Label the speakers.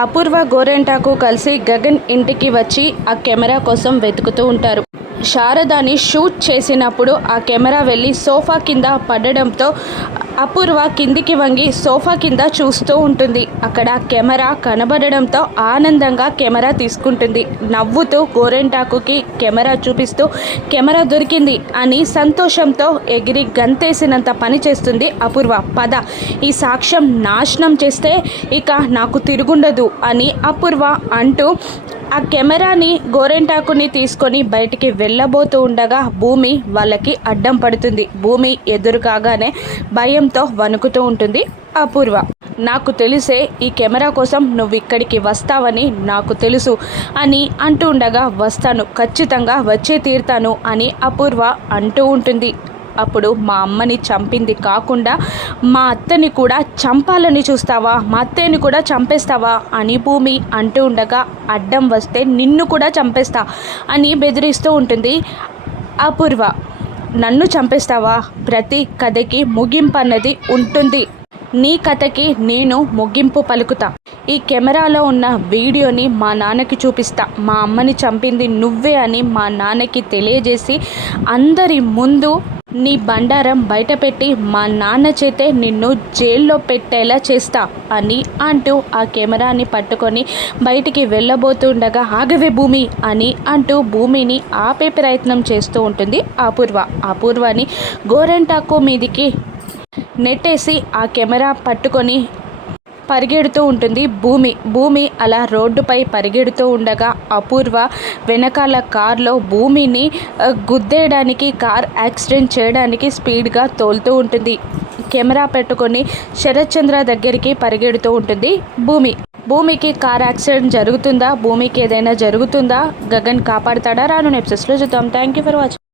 Speaker 1: అపూర్వ గోరెంటాకు కలిసి గగన్ ఇంటికి వచ్చి ఆ కెమెరా కోసం వెతుకుతూ ఉంటారు. శారదాని షూట్ చేసినప్పుడు ఆ కెమెరా వెళ్ళి సోఫా కింద పడడంతో అపూర్వ కిందికి వంగి సోఫా కింద చూస్తూ ఉంటుంది. అక్కడ కెమెరా కనబడడంతో ఆనందంగా కెమెరా తీసుకుంటుంది. నవ్వుతూ గోరెంటాకుకి కెమెరా చూపిస్తూ కెమెరా దొరికింది అని సంతోషంతో ఎగిరి గంతేసినంత పని చేస్తుంది అపూర్వ. పద ఈ సాక్ష్యం నాశనం చేస్తే ఇక నాకు తిరుగుండదు అని అపూర్వ అంటూ ఆ కెమెరాని గోరెంటాకుని తీసుకొని బయటికి వెళ్ళబోతూ ఉండగా భూమి వాళ్ళకి అడ్డం పడుతుంది. భూమి ఎదురు కాగానే భయంతో వణుకుతూ ఉంటుంది అపూర్వ. నాకు తెలిసే ఈ కెమెరా కోసం నువ్వు ఇక్కడికి వస్తావని నాకు తెలుసు అని అంటూ ఉండగా వస్తాను. ఖచ్చితంగా వచ్చే తీరుతాను అని అపూర్వ అంటూ ఉంటుంది. అప్పుడు మా అమ్మని చంపింది కాకుండా మా అత్తని కూడా చంపాలని చూస్తావా? మా అత్తయ్యని కూడా చంపేస్తావా? అని భూమి అంటూ ఉండగా అడ్డం వస్తే నిన్ను కూడా చంపేస్తా అని బెదిరిస్తూ ఉంటుంది అపూర్వ. నన్ను చంపేస్తావా? ప్రతి కథకి ముగింపు అన్నది ఉంటుంది. నీ కథకి నేను ముగింపు పలుకుతా. ఈ కెమెరాలో ఉన్న వీడియోని మా నాన్నకి చూపిస్తా. మా అమ్మని చంపింది నువ్వే అని మా నాన్నకి తెలియజేసి అందరి ముందు నీ బండారం బయటపెట్టి మా నాన్న చేతే నిన్ను జైల్లో పెట్టేలా చేస్తా అని అంటూ ఆ కెమెరాని పట్టుకొని బయటికి వెళ్ళబోతుండగా ఆగవే భూమి అని అంటూ భూమిని ఆపే ప్రయత్నం చేస్తూ ఉంటుంది అపూర్వ. అపూర్వని గోరెంటాకు మీదికి నెట్టేసి ఆ కెమెరా పట్టుకొని పరిగెడుతూ ఉంటుంది. భూమి భూమి అలా రోడ్డుపై పరిగెడుతూ ఉండగా అపూర్వ వెనకాల కార్లో భూమిని గుద్దేయడానికి కార్ యాక్సిడెంట్ చేయడానికి స్పీడ్గా తోలుతూ ఉంటుంది. కెమెరా పెట్టుకొని శరత్ చంద్ర దగ్గరికి పరిగెడుతూ ఉంటుంది. భూమి భూమికి కార్ యాక్సిడెంట్ జరుగుతుందా? భూమికి ఏదైనా జరుగుతుందా? గగన్ కాపాడుతాడా? రాను నెప్సెస్లో చూద్దాం. Thank you for watching